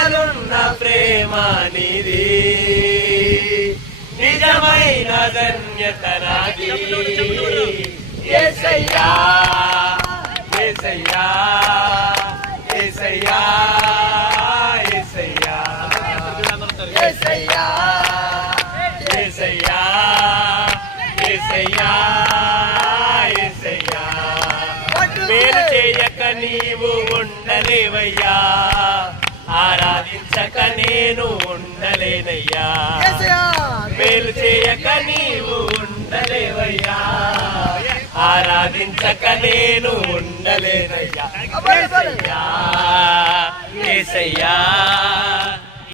దయలున్న ప్రేమ నీది, నిజమైన ధన్యత నాది. యేసయ్యా యేసయ్యా యేసయ్యా యేసయ్యా యేసయ్యా యేసయ్యా యేసయ్యా యేసయ్యా మేలు చేయక నీవు ఉండలేవయ్యా, ఆరాధించక నేను ఉండలేనయ్యా. మేలు చేయక నీవు ఉండలేవయ్యా, ఆరాధించక నేను ఉండలేనయ్యా. యేసయ్యా యేసయ్యా